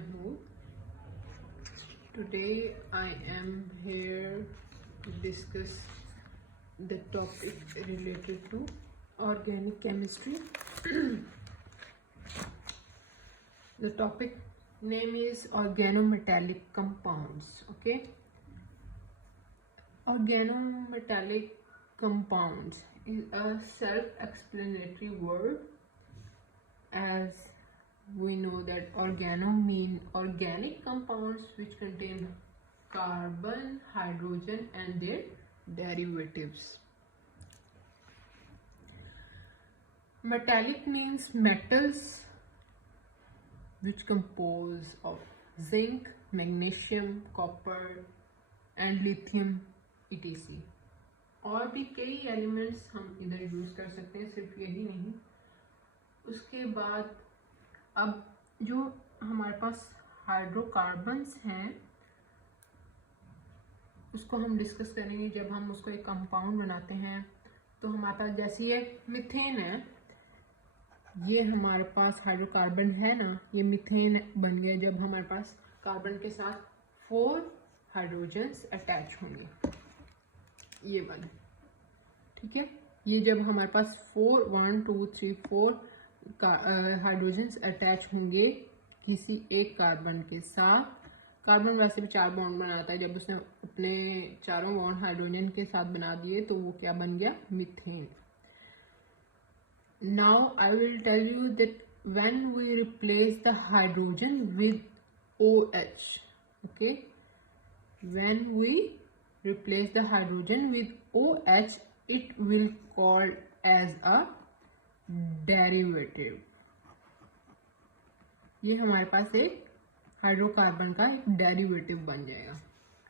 Mahmood. Today I am here to discuss the topic related to organic chemistry. The topic name is organometallic compounds. Okay, organometallic compounds is a self-explanatory word, as we know that organo mean organic compounds which contain carbon, hydrogen and their derivatives. Metallic means metals which compose of zinc, magnesium, copper and lithium etc. और भी कई elements हम इधर use कर सकते हैं, सिर्फ यही नहीं। उसके बाद अब जो हमारे पास हाइड्रोकार्बन्स हैं उसको हम डिस्कस करेंगे जब हम उसको एक कंपाउंड बनाते हैं। तो हमारे पास जैसे ये मीथेन है, ये हमारे पास हाइड्रोकार्बन है ना, ये मीथेन बन गया जब हमारे पास कार्बन के साथ 4 हाइड्रोजन्स अटैच होंगे, ये बने। ठीक है, ये जब हमारे पास 1 2 3 4 हाइड्रोजन्स अटैच होंगे किसी एक कार्बन के साथ। कार्बन वैसे भी 4 बॉन्ड बनाता है, जब उसने अपने चारों बॉन्ड हाइड्रोजन के साथ बना दिए तो वो क्या बन गया, methane. Now I will tell you that when we replace the hydrogen with OH, okay, when we replace the hydrogen with OH, it will called as a derivative. ये हमारे पास एक हाइड्रोकार्बन का एक डेरिवेटिव बन जाएगा।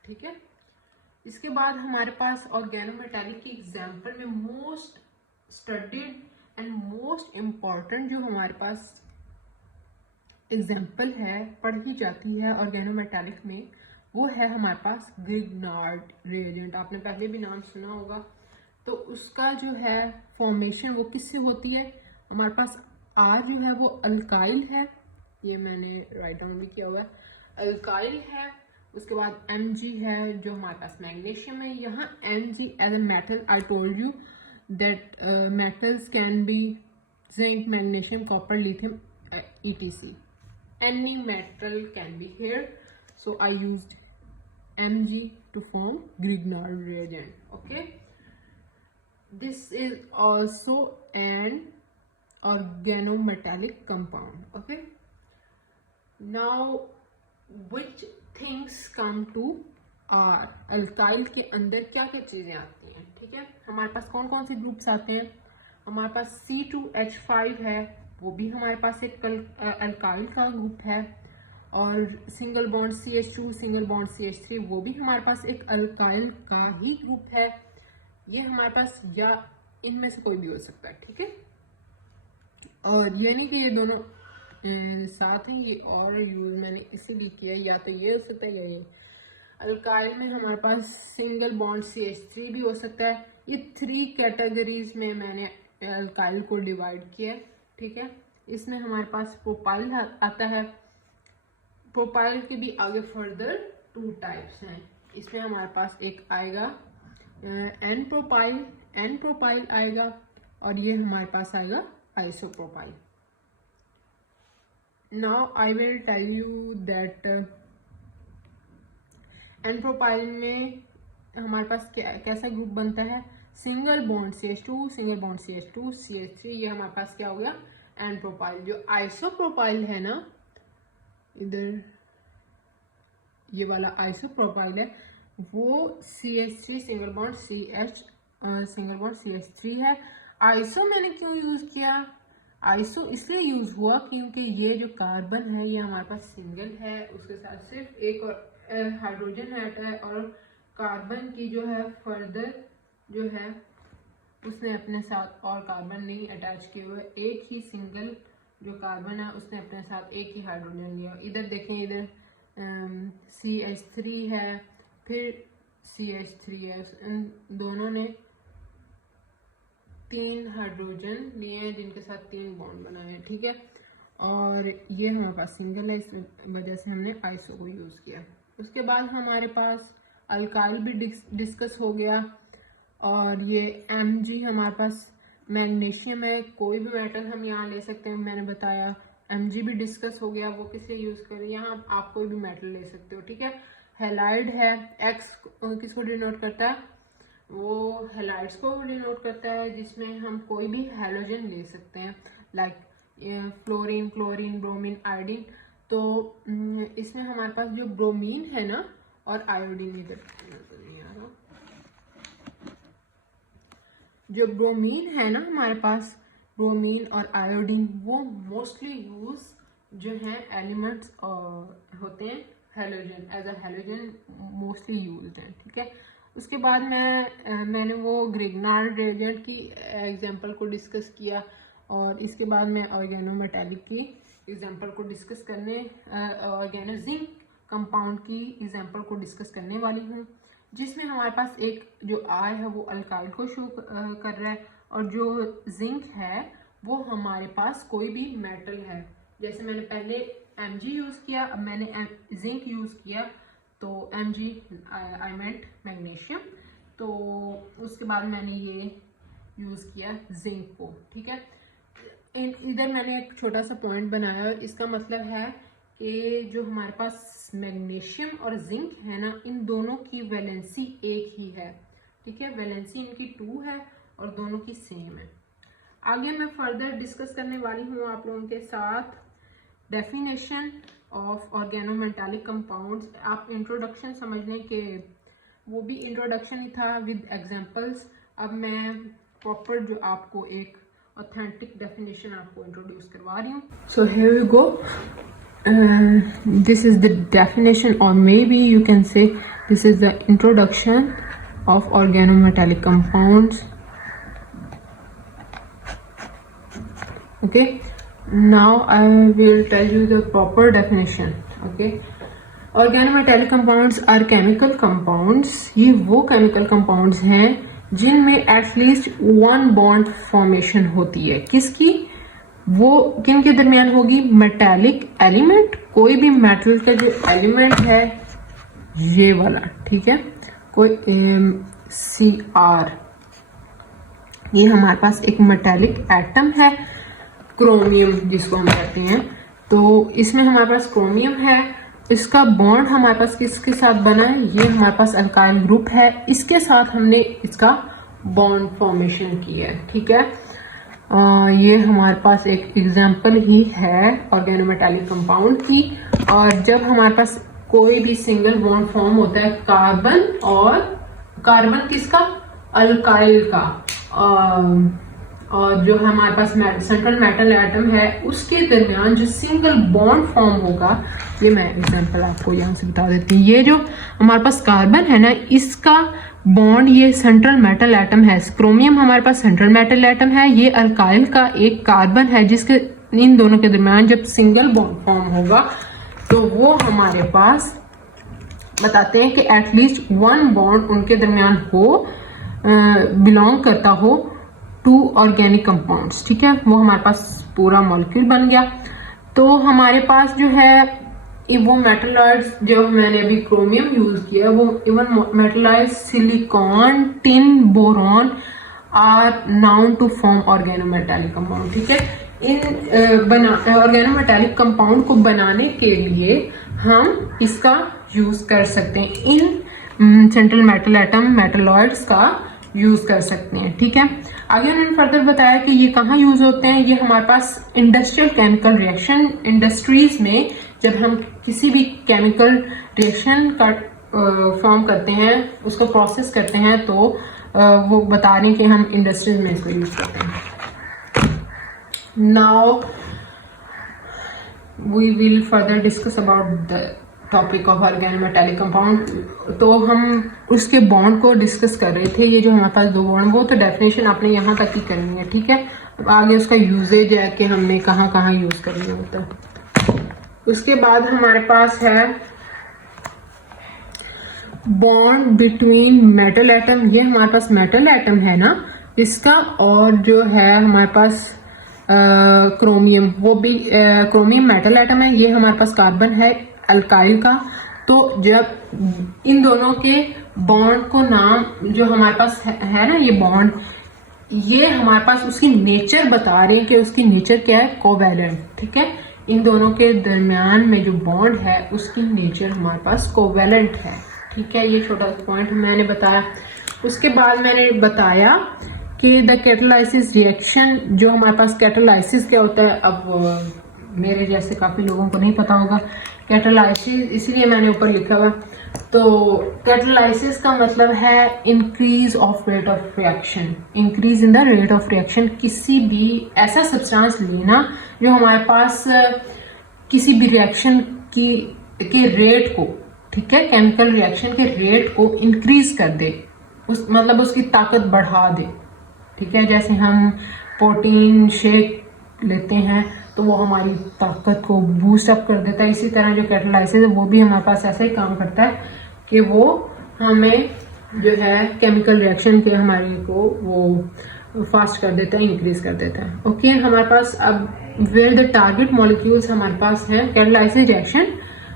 ठीक है, इसके बाद हमारे पास ऑर्गेनोमेटालिक की एग्जांपल में most studied and most important जो हमारे पास एग्जांपल है, पढ़ी जाती है ऑर्गेनोमेटालिक में, वो है हमारे पास ग्रिग्नार्ड रिएजेंट। आपने पहले भी नाम सुना होगा। तो उसका जो है फॉर्मेशन वो किससे होती है, हमारे पास R जो है वो अल्काइल है, ये मैंने राइट डाउन भी किया हुआ है, अल्काइल है। उसके बाद Mg है जो हमारे पास मैग्नीशियम है। यहाँ Mg as a metal, I told you that metals can be zinc, magnesium, copper, lithium etc. Any metal can be here, so I used Mg to form Grignard reagent. Okay, this is also an organometallic compound. Okay, now which things come to R? Alkyl के अंदर क्या क्या चीजें आती हैं। ठीक है, हमारे पास कौन कौन से ग्रुप्स आते हैं, हमारे पास C2H5 है, वो भी हमारे पास एक अल्काइल का ग्रुप है। और single bond CH2, single bond CH3, वो भी हमारे पास एक अल्काइल का ही ग्रुप है। ये हमारे पास या इनमें से कोई भी हो सकता है। ठीक है, और ये नहीं कि ये दोनों साथ हैं, ये और यूज मैंने इसीलिए किया, या तो ये हो सकता है या ये। अल्काइल में हमारे पास सिंगल बॉन्ड CH3 भी हो सकता है। ये 3 कैटेगरीज में मैंने अल्काइल को डिवाइड किया। ठीक है, इसमें हमारे पास प्रोपाइल आता है। प्रोपाइल के भी आगे फर्दर 2 टाइप्स हैं। इसमें हमारे पास एक आएगा एन प्रोपाइल आएगा, और ये हमारे पास आएगा isopropyl. Now I will tell you that n propyl में हमारे पास कैसा ग्रुप बनता है, single bond CH2, single bond CH2, CH3, ये हमारे पास क्या हो गया, एन प्रोपाइल। जो आइसोप्रोपाइल है ना, इधर ये वाला आइसोप्रोपाइल है, वो CH3 single bond CH single bond CH3 है। आइसो मैंने क्यों यूज किया, आइसो इसलिए यूज हुआ क्योंकि ये जो कार्बन है ये हमारे पास सिंगल है, उसके साथ सिर्फ एक और हाइड्रोजन है, और कार्बन की जो है फर्दर जो है उसने अपने साथ और कार्बन नहीं अटैच किए हुए, एक ही सिंगल जो कार्बन है उसने अपने साथ एक ही हाइड्रोजन लिया। इधर देखें, इधर CH3 है, फिर CH3 है, इन दोनों ने 3 हाइड्रोजन लिए हैं जिनके साथ 3 बॉन्ड बनाए हैं। ठीक है, और ये हमारे पास सिंगल है, इस वजह से हमने आइसो को यूज़ किया। उसके बाद हमारे पास अल्काइल भी डिस्कस हो गया, और ये Mg हमारे पास मैग्नीशियम है, कोई भी मेटल हम यहाँ ले सकते हैं, मैंने बताया। Mg भी डिस्कस हो गया, वो किस लिए यूज़ करें, यहाँ आप कोई भी मेटल ले सकते हो, ठीक है। हेलाइड है, एक्स किसको डिनोट करता है, वो हेलाइड्स को डिनोट करता है, जिसमें हम कोई भी हैलोजन ले सकते हैं, like fluorine, chlorine, bromine, iodine. तो इसमें हमारे पास जो ब्रोमीन है ना और आयोडीन, इधर नहीं आ रहा, जो ब्रोमीन है ना हमारे पास, ब्रोमीन और आयोडीन, वो मोस्टली यूज जो है एलिमेंट्स होते हैं halogen, as a halogen mostly used हैं, ठीक है। उसके बाद मैंने वो ग्रिग्नार्ड रिएजेंट की एग्जांपल को डिस्कस किया, और इसके बाद मैं ऑर्गेनोमेटालिक की एग्जांपल को डिस्कस करने, ऑर्गेनो जिंक कंपाउंड की एग्जांपल को डिस्कस करने वाली हूँ, जिसमें हमारे पास एक जो आय है वो अल्काइल को शो कर रहा है, और जो जिंक है वो हमारे पास कोई भी मेटल है। जैसे मैंने पहले Mg यूज़ किया, अब मैंने जिंक यूज़ किया, तो Mg आई मेंट मैग्नीशियम, तो उसके बाद मैंने ये यूज़ किया जिंक को, ठीक है। इधर मैंने एक छोटा सा पॉइंट बनाया, और इसका मतलब है कि जो हमारे पास मैग्नीशियम और जिंक है ना, इन दोनों की वैलेंसी एक ही है, ठीक है। वैलेंसी इनकी 2 है और दोनों की सेम है। आगे मैं फर्दर डिस्कस करने वाली हूँ आप लोगों के साथ डेफिनेशन ऑफ ऑर्गेनोमेटालिक कंपाउंड्स। आप इंट्रोडक्शन समझ लें कि वो भी इंट्रोडक्शन ही था विद एग्जांपल्स। अब मैं प्रॉपर जो आपको एक ऑथेंटिक डेफिनेशन आपको इंट्रोड्यूस करवा रही हूँ। So here we go, this is the definition, or maybe you can say this is the introduction of organometallic compounds. Okay, now I will tell you the proper definition. Okay, organometallic compounds are chemical compounds. ये वो chemical compounds हैं जिनमें at least 1 bond formation होती है। किसकी? वो किन के दरमियान होगी? मेटालिक एलिमेंट, कोई भी मेटल का जो एलिमेंट है ये वाला, ठीक है, कोई Cr, ये हमारे पास एक मेटालिक एटम है, क्रोमियम जिसको हम कहते हैं। तो इसमें हमारे पास क्रोमियम है, इसका बॉन्ड हमारे पास किसके साथ बना है? ये हमारे पास अल्काइल ग्रुप है, इसके साथ हमने इसका बॉन्ड फॉर्मेशन किया है, ठीक है। ये हमारे पास एक एग्जाम्पल ही है ऑर्गेनोमेटालिक कंपाउंड की। और जब हमारे पास कोई भी सिंगल बॉन्ड फॉर्म होता है कार्बन और कार्बन किसका? अल्काइल का, और जो हमारे पास सेंट्रल मेटल एटम है उसके दरमियान जो सिंगल बॉन्ड फॉर्म होगा, ये मैं एग्जांपल आपको यहाँ से बता देती हूँ। ये जो हमारे पास कार्बन है ना, इसका बॉन्ड ये सेंट्रल मेटल एटम है, क्रोमियम हमारे पास सेंट्रल मेटल एटम है, ये अल्काइल का एक कार्बन है, जिसके इन दोनों के दरमियान जब सिंगल बॉन्ड फॉर्म होगा तो वो हमारे पास बताते हैं कि एटलीस्ट 1 बॉन्ड उनके दरमियान हो, बिलोंग करता हो टू ऑर्गेनिक कंपाउंड्स, ठीक है। वो हमारे पास पूरा मॉलिक्यूल बन गया। तो हमारे पास जो है वो मेटलॉइड्स, जो मैंने अभी क्रोमियम यूज किया, वो even metalloids silicon, tin, boron are known to form organometallic compound, ठीक है। इन ऑर्गेनोमेटालिक कंपाउंड को बनाने के लिए हम इसका यूज कर सकते हैं, in central metal atom metalloids का यूज कर सकते हैं, ठीक है। आगे उन्होंने फर्दर बताया कि ये कहाँ यूज होते हैं। ये हमारे पास इंडस्ट्रियल केमिकल रिएक्शन, इंडस्ट्रीज में जब हम किसी भी केमिकल रिएक्शन का फॉर्म करते हैं, उसको प्रोसेस करते हैं, तो वो बता रहे हैं कि हम इंडस्ट्रीज में इसको यूज करते हैं। Now we will further discuss about the topic of organometallic compound. तो हम उसके बॉन्ड को डिस्कस कर रहे थे। ये जो हमारे पास 2 बॉन्ड, वो तो डेफिनेशन आपने यहाँ तक ही करनी है, ठीक है। अब आगे उसका यूजेज है कि हमने कहाँ कहाँ यूज करना होता है। उसके बाद हमारे पास है बॉन्ड बिटवीन मेटल एटम। ये हमारे पास मेटल एटम है ना इसका, और जो है हमारे पास क्रोमियम, वो भी क्रोमियम मेटल एटम है, ये हमारे पास कार्बन है अल्काइल का। तो जब इन दोनों के बॉन्ड को नाम जो हमारे पास है ना, ये बॉन्ड, ये हमारे पास उसकी नेचर बता रहे हैं कि उसकी नेचर क्या है, कोवैलेंट। ठीक है, इन दोनों के दरमियान में जो बॉन्ड है उसकी नेचर हमारे पास कोवैलेंट है। ठीक है, ये छोटा पॉइंट मैंने बताया। उसके बाद मैंने बताया कि द कैटालाइसिस रिएक्शन, जो हमारे पास कैटालाइसिस क्या होता है, अब मेरे जैसे काफी लोगों को नहीं पता होगा कैटालाइसिस, इसलिए मैंने ऊपर लिखा हुआ। तो कैटालाइसिस का मतलब है increase of rate of reaction, increase in the rate of reaction. किसी भी ऐसा सब्सटेंस लेना जो हमारे पास किसी भी रिएक्शन के रेट को, ठीक है, केमिकल रिएक्शन के रेट को इंक्रीज कर दे, उस मतलब उसकी ताकत बढ़ा दे। ठीक है, जैसे हम प्रोटीन शेक लेते हैं तो वो हमारी ताकत को बूस्ट अप कर देता है, इसी तरह जो कैटालाइसिस है वो भी हमारे पास ऐसा ही काम करता है कि वो हमें जो है केमिकल रिएक्शन के हमारे को वो फास्ट कर देता है, इंक्रीज कर देता है। ओके, हमारे पास अब वेयर द टारगेट मॉलिक्यूल्स हमारे पास है कैटालाइसिस रिएक्शन,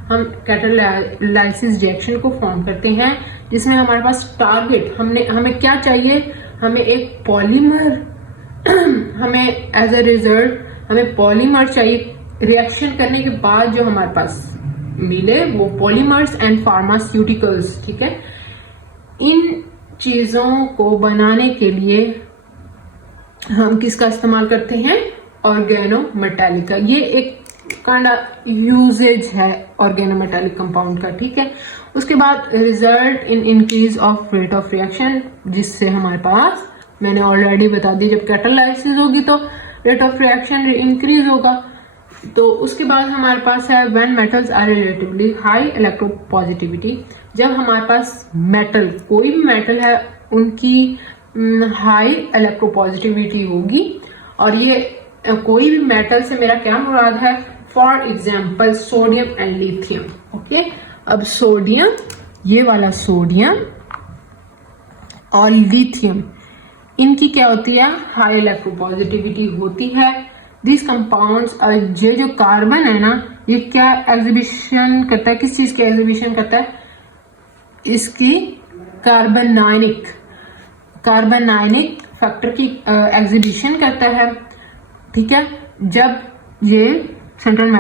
हम कैटालाइसिस रिएक्शन को फॉर्म करते हैं जिसमें हमारे पास टारगेट, हमें क्या चाहिए, हमें एक पॉलीमर हमें एज अ रिजल्ट हमें पॉलीमर चाहिए। रिएक्शन करने के बाद जो हमारे पास मिले वो पॉलीमर्स एंड फार्मास्यूटिकल्स। ठीक है, इन चीजों को बनाने के लिए हम किसका इस्तेमाल करते हैं, ऑर्गेनोमेटालिक का। ये एक काइंड ऑफ यूजेज है ऑर्गेनोमेटालिक कंपाउंड का। ठीक है, उसके बाद result in increase of rate of reaction, जिससे हमारे पास मैंने ऑलरेडी बता दी जब कैटालाइसिस होगी तो रेट ऑफ रिएक्शन इंक्रीज होगा। तो उसके बाद हमारे पास है when metals are relatively high electropositivity, जब हमारे पास मेटल, कोई भी मेटल है, उनकी हाई इलेक्ट्रोपॉजिटिविटी होगी। और ये कोई भी मेटल से मेरा क्या मुराद है, for example sodium and lithium. Okay, अब सोडियम, ये वाला सोडियम और लिथियम, इनकी क्या होती है, हाई इलेक्ट्रोपॉजिटिविटी होती है। दिस कंपाउंड्स, ये जो कार्बन है ना, ये क्या एग्जिबिशन करता है, किस चीज की एग्जिबिशन करता है, इसकी कार्बनाइनिक फैक्टर की एग्जिबिशन करता है। ठीक है, जब ये सेंट्रल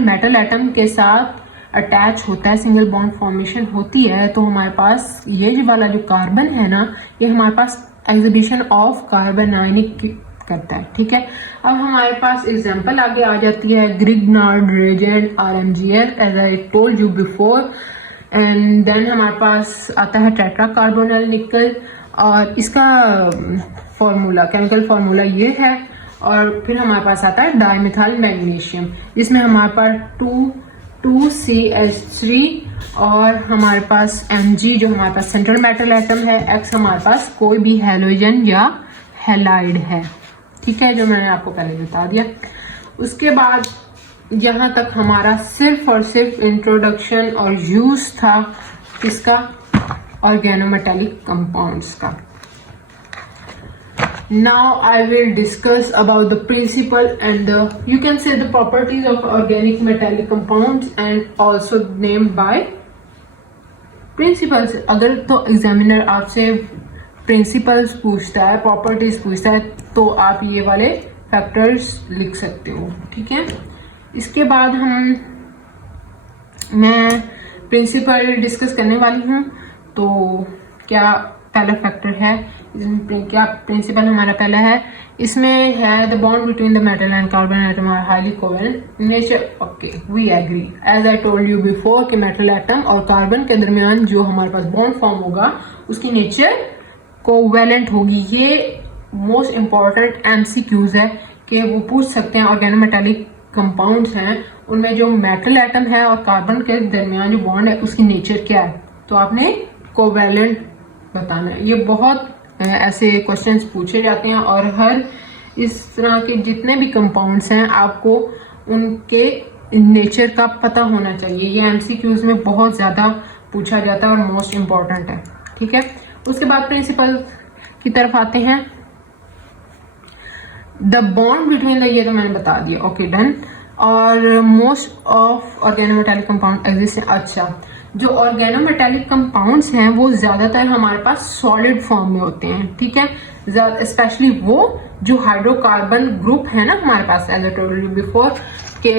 मेटल एटम के साथ अटैच होता है, सिंगल बॉन्ड फॉर्मेशन होती है, तो हमारे पास ये जो वाला जो कार्बन है ना, ये हमारे पास एग्जिबिशन ऑफ कार्बनाइनिक करता है। ठीक है, अब हमारे पास एग्जांपल आगे आ जाती है, Grignard reagent, RMGL, as I told you before. And then हमारे पास आता है टेट्रा कार्बोनिल निकल, और इसका फॉर्मूला, केमिकल फॉर्मूला ये है। और फिर हमारे पास आता है डाइमिथाइल मैग्नीशियम, जिसमें हमारे पास 2CH3 और हमारे पास Mg जो हमारे पास सेंट्रल मेटल एटम है, X हमारे पास कोई भी हैलोजन या हैलाइड है। ठीक है, जो मैंने आपको पहले बता दिया। उसके बाद यहाँ तक हमारा सिर्फ और सिर्फ इंट्रोडक्शन और यूज था किसका, ऑर्गेनोमेटालिक कंपाउंड्स का। Now I will discuss about the principle and you can say the properties of organic metallic compounds and also named by principles। अगर तो एग्जामिनर आपसे प्रिंसिपल्स पूछता है, प्रॉपर्टीज पूछता है, तो आप ये वाले फैक्टर्स लिख सकते हो। ठीक है, इसके बाद मैं प्रिंसिपल डिस्कस करने वाली हूँ। तो क्या पहला फैक्टर है, क्या प्रिंसिपल हमारा पहला है, इसमें है the bond between the metal and carbon atom are highly covalent nature. Okay, we agree as I told you before कि मेटल एटम और कार्बन के दरमियान जो हमारे पास बॉन्ड फॉर्म होगा उसकी नेचर कोवेलेंट होगी। ये मोस्ट इंपॉर्टेंट MCQs है कि वो पूछ सकते हैं ऑर्गेनोमेटालिक कंपाउंड्स हैं, उनमें जो मेटल एटम है और कार्बन के दरमियान जो बॉन्ड है उसकी नेचर क्या है, तो आपने कोवेलेंट बताना है। ये बहुत ऐसे क्वेश्चंस पूछे जाते हैं और हर इस तरह के जितने भी कंपाउंड्स हैं आपको उनके नेचर का पता होना चाहिए। ये MCQs में बहुत ज्यादा पूछा जाता है और मोस्ट इम्पोर्टेंट है। ठीक है, उसके बाद प्रिंसिपल की तरफ आते हैं। द बॉन्ड बिटवीन द, ये तो मैंने बता दिया, ओके डन। और most of organometallic compound exist. अच्छा, जो ऑर्गेनोमेटेलिक कंपाउंड्स हैं वो ज्यादातर हमारे पास सॉलिड फॉर्म में होते हैं, ठीक है। स्पेशली वो जो हाइड्रोकार्बन ग्रुप है ना हमारे पास, as I told you before, के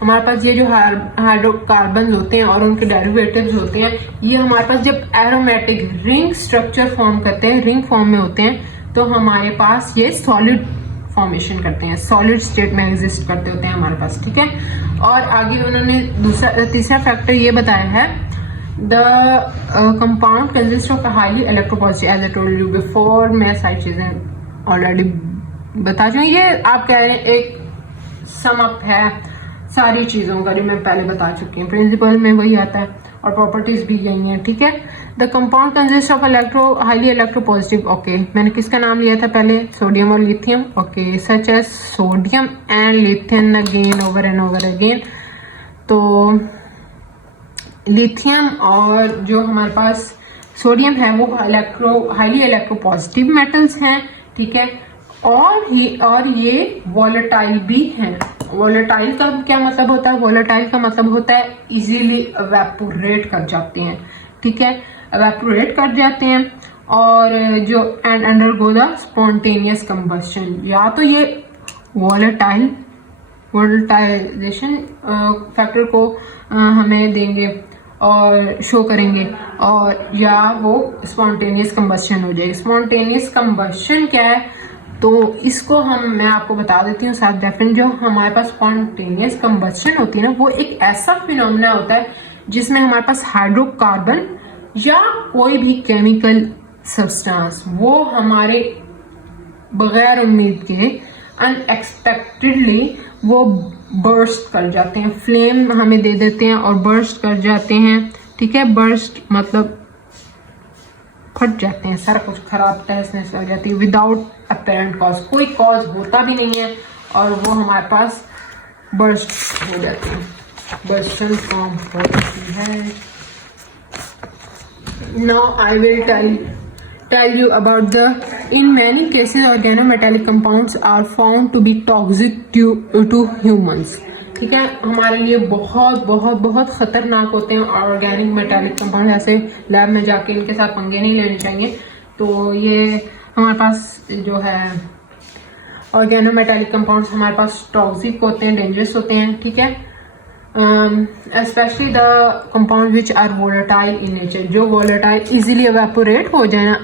हमारे पास ये जो हाइड्रोकार्बन होते हैं और उनके डेरिवेटिव्स होते हैं, ये हमारे पास जब एरोमेटिक रिंग स्ट्रक्चर फॉर्म करते हैं, रिंग फॉर्म में होते हैं, तो हमारे पास ये सॉलिड फॉर्मेशन करते हैं, सॉलिड स्टेट में एग्जिस्ट करते होते हैं हमारे पास, ठीक है। और आगे उन्होंने तीसरा फैक्टर ये बताया है, the compound consist of highly electropositive, as I told you before. मैं सारी चीजें ऑलरेडी बता चुकी, ये आप कह रहे हैं एक सम अप है सारी चीजों का जो मैं पहले बता चुकी हूँ, प्रिंसिपल में वही आता है और प्रॉपर्टीज भी यही है, ठीक है। The compound consist of highly electropositive, okay, मैंने किसका नाम लिया था पहले, सोडियम और lithium, okay, such as sodium and lithium again over and over again. तो लिथियम और जो हमारे पास सोडियम है वो हाईली इलेक्ट्रोपॉजिटिव मेटल्स हैं, ठीक है। और ये वॉलेटाइल भी हैं। वॉलेटाइल का क्या मतलब होता है, वॉलेटाइल का मतलब होता है इजीली एवेपोरेट कर जाते हैं, ठीक है, एवेपोरेट कर जाते हैं। और जो and undergo the spontaneous combustion, या तो ये वॉलेटाइजेशन फैक्टर को हमें देंगे और शो करेंगे, और या वो स्पॉन्टेनियस कंबस्शन हो जाएगी। स्पॉन्टेनियस कंबस्शन क्या है, तो इसको मैं आपको बता देती हूँ साथ डेफिनेट। जो हमारे पास स्पॉन्टेनियस कंबस्शन होती है ना, वो एक ऐसा फिनोमेना होता है जिसमें हमारे पास हाइड्रोकार्बन या कोई भी केमिकल सब्सटेंस वो हमारे बगैर उम्मीद के अनएक्सपेक्टेडली वो बर्स्ट कर जाते हैं, फ्लेम हमें दे देते हैं और बर्स्ट कर जाते हैं, ठीक है। बर्स्ट मतलब फट जाते हैं, सारा कुछ खराब तहस हो जाती है विदाउट अपेरेंट कॉज, कोई कॉज होता भी नहीं है और वो हमारे पास बर्स्ट हो जाती है, बर्स्टन फॉर्म हो जाती है। Now I will tell you about the, in many cases organometallic compounds are found to be toxic to humans, ठीक है। हमारे लिए बहुत बहुत बहुत खतरनाक होते हैं ऑर्गेनिक मेटालिक कंपाउंड, ऐसे लैब में जाके इनके साथ पंगे नहीं लेने चाहिए। तो ये हमारे पास जो है ऑर्गेनोमेटालिक कंपाउंड्स हमारे पास टॉक्सिक होते हैं, डेंजरस होते हैं, ठीक है। especially the compounds which are volatile in nature, जो volatile easily evaporate हो जाए ना,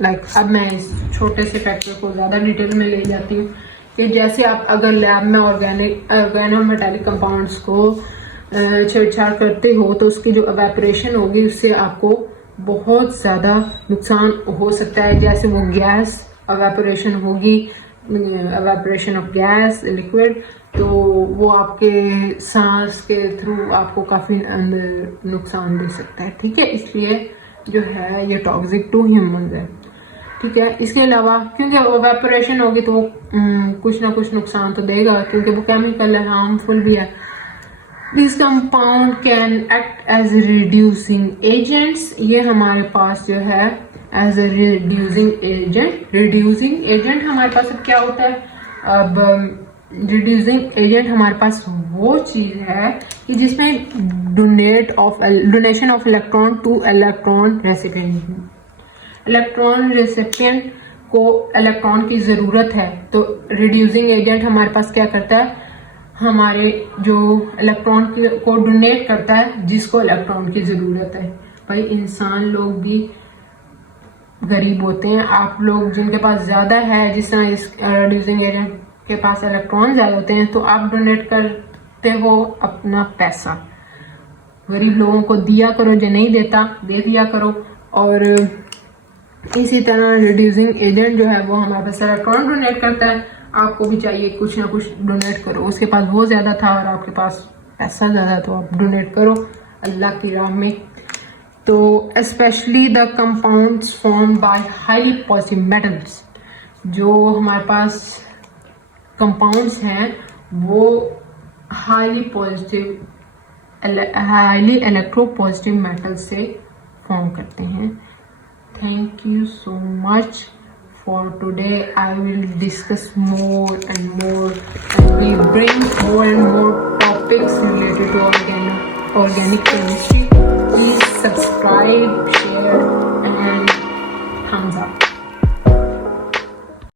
like अब मैं इस छोटे से फैक्टर को ज़्यादा डिटेल में ले जाती हूँ कि जैसे आप अगर लैब में ऑर्गेनोमेटालिक कंपाउंड्स को छेड़छाड़ करते हो तो उसकी जो evaporation होगी उससे आपको बहुत ज़्यादा नुकसान हो सकता है। जैसे वो गैस evaporation होगी, evaporation of gas लिक्विड, तो वो आपके सांस के थ्रू आपको काफी नुकसान दे सकता है, ठीक है। इसलिए जो है ये टॉक्सिक टू ह्यूमंस है, ठीक है। इसके अलावा क्योंकि एवेपोरेशन होगी तो वो कुछ ना कुछ नुकसान तो देगा, क्योंकि वो केमिकल है, हार्मफुल भी है। This compound can act as reducing agents, ये हमारे पास जो है as a reducing agent. Reducing agent हमारे पास अब क्या होता है, अब रिड्यूसिंग एजेंट हमारे पास वो चीज है कि जिसमें donation of electron two electron recipient, electron recipient को इलेक्ट्रॉन की जरूरत है, तो रिड्यूसिंग एजेंट हमारे पास क्या करता है, हमारे जो इलेक्ट्रॉन को डोनेट करता है जिसको इलेक्ट्रॉन की जरूरत है। भाई इंसान लोग भी गरीब होते हैं, आप लोग जिनके पास ज्यादा है, जिस तरह इस रिड्यूसिंग एजेंट के पास इलेक्ट्रॉन ज्यादा होते हैं, तो आप डोनेट करते हो अपना पैसा, गरीब लोगों को दिया करो, जो नहीं देता दे दिया करो। और इसी तरह रिड्यूसिंग एजेंट जो है वो हमारे पास इलेक्ट्रॉन डोनेट करता है, आपको भी चाहिए कुछ ना कुछ डोनेट करो। उसके पास वो ज्यादा था और आपके पास पैसा ज्यादा, तो आप डोनेट करो अल्लाह की राह में। तो specially the compounds form by highly positive metals, जो हमारे पास कंपाउंड्स हैं वो हाईली इलेक्ट्रोपॉजिटिव मेटल से फॉर्म करते हैं। Thank you so much for today I will discuss more and more, and will bring more and more topics related to organic chemistry. Please subscribe, share, and thumbs up.